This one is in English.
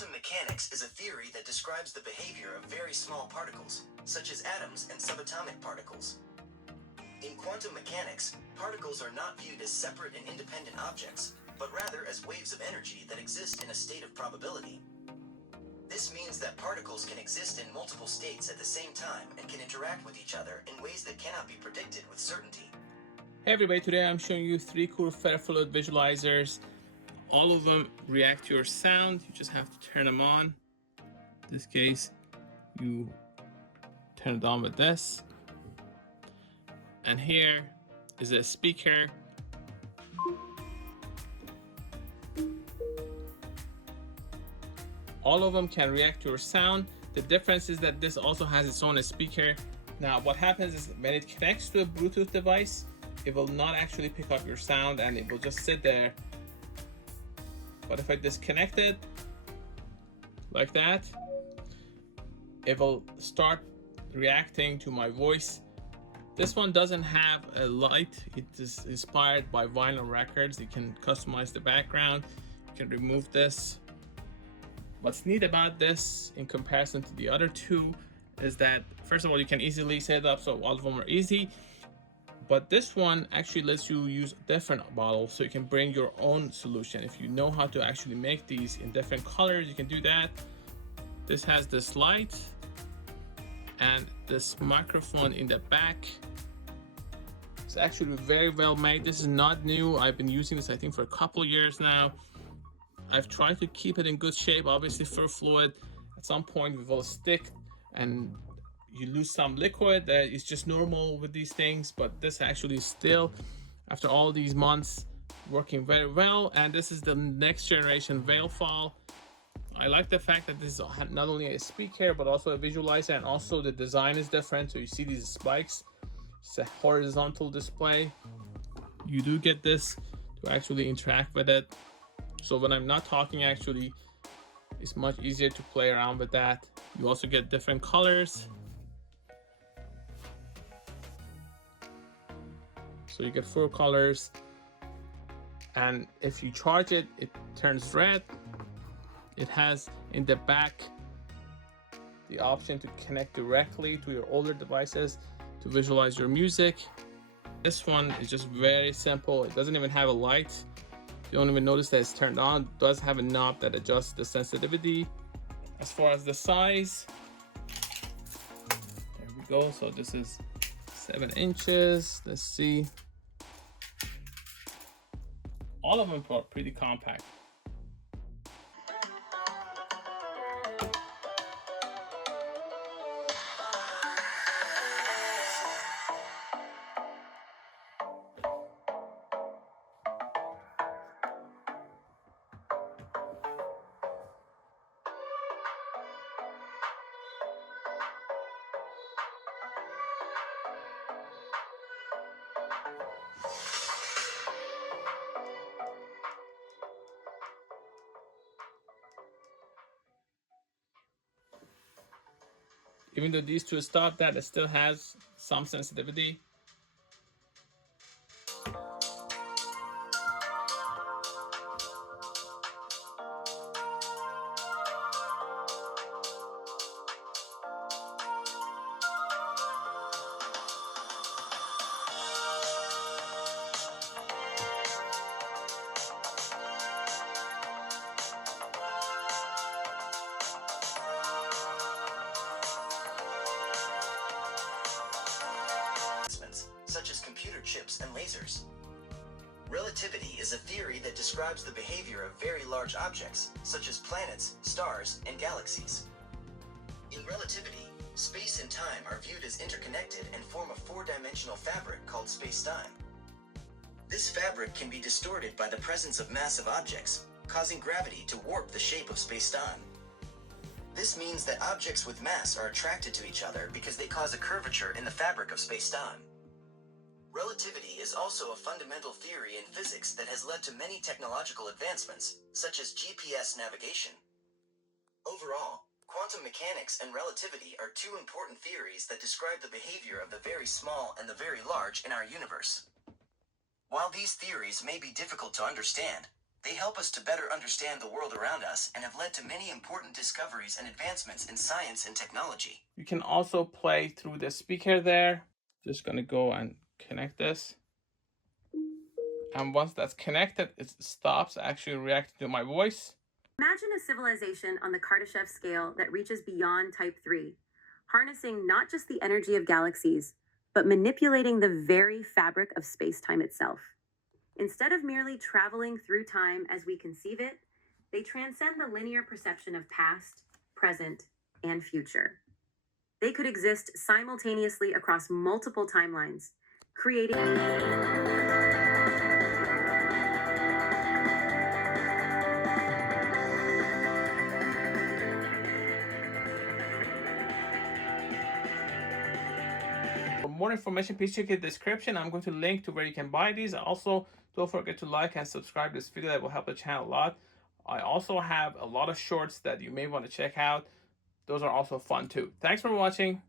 Quantum mechanics is a theory that describes the behavior of very small particles, such as atoms and subatomic particles. In quantum mechanics, particles are not viewed as separate and independent objects, but rather as waves of energy that exist in a state of probability. This means that particles can exist in multiple states at the same time and can interact with each other in ways that cannot be predicted with certainty. Hey everybody, today I'm showing you 3 cool Ferrofluid visualizers. All of them react to your sound. You just have to turn them on. In this case, you turn it on with this. And here is a speaker. All of them can react to your sound. The difference is that this also has its own speaker. Now what happens is when it connects to a Bluetooth device, it will not actually pick up your sound and it will just sit there. But if I disconnect it like that, it will start reacting to my voice. This one doesn't have a light. It is inspired by vinyl records. You can customize the background. You can remove this. What's neat about this in comparison to the other two is that, first of all, you can easily set it up so all of them are easy. But this one actually lets you use different bottles, so you can bring your own solution. If you know how to actually make these in different colors, you can do that. This has this light and this microphone in the back. It's actually very well made. This is not new. I've been using this, I think, for a couple years now. I've tried to keep it in good shape. Obviously, Ferrofluid, at some point it will stick and you lose some liquid. That is just normal with these things, but this actually is still, after all these months, working very well. And this is the next generation Veilfall. I like the fact that this is not only a speaker but also a visualizer, and also the design is different. So you see these spikes. It's a horizontal display. You do get this to actually interact with it. So when I'm not talking, actually, it's much easier to play around with that. You also get different colors. So you get 4 colors. And if you charge it, it turns red. It has in the back the option to connect directly to your older devices to visualize your music. This one is just very simple. It doesn't even have a light. You don't even notice that it's turned on. It does have a knob that adjusts the sensitivity. As far as the size, there we go. So this is 7 inches. Let's see. All of them are pretty compact. Even though these two stop that, it still has some sensitivity. Such as computer chips and lasers. Relativity is a theory that describes the behavior of very large objects, such as planets, stars, and galaxies. In relativity, space and time are viewed as interconnected and form a 4-dimensional fabric called space-time. This fabric can be distorted by the presence of massive objects, causing gravity to warp the shape of space-time. This means that objects with mass are attracted to each other because they cause a curvature in the fabric of space-time. Relativity is also a fundamental theory in physics that has led to many technological advancements, such as GPS navigation. Overall, quantum mechanics and relativity are 2 important theories that describe the behavior of the very small and the very large in our universe. While these theories may be difficult to understand, They help us to better understand the world around us and have led to many important discoveries and advancements in science and technology. You can also play through the speaker there. Just gonna go and connect this. And once that's connected, it stops actually reacting to my voice. Imagine a civilization on the Kardashev scale that reaches beyond Type 3, harnessing not just the energy of galaxies, but manipulating the very fabric of space-time itself. Instead of merely traveling through time as we conceive it, they transcend the linear perception of past, present, and future. They could exist simultaneously across multiple timelines, creating For more information, please check the description. I'm going to link to where you can buy these. Also, don't forget to like and subscribe to this video. That will help the channel a lot. I also have a lot of shorts that you may want to check out. Those are also fun too. Thanks for watching.